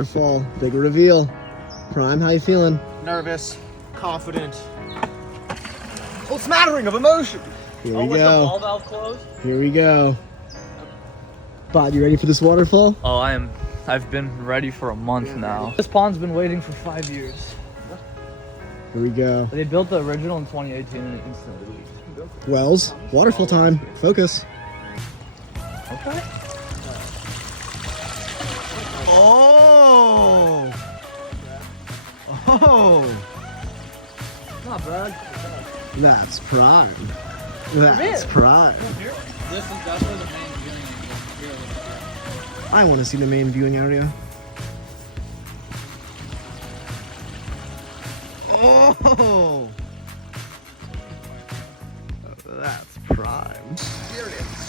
Waterfall, big reveal. Prime, how you feeling? Nervous, confident, whole smattering of emotion. Here we With the go. ball valve closed? Here we go. Bod, you ready for this waterfall? Oh, I've been ready for a month now. This pond's been waiting for 5 years. Here we go. They built the original in 2018 and it instantly leaked. Wells, waterfall time. Focus. Okay. Oh! Oh! Not bad. That's prime. That's prime. This is definitely the main viewing area. I want to see the main viewing area. Oh! That's prime. Here it is.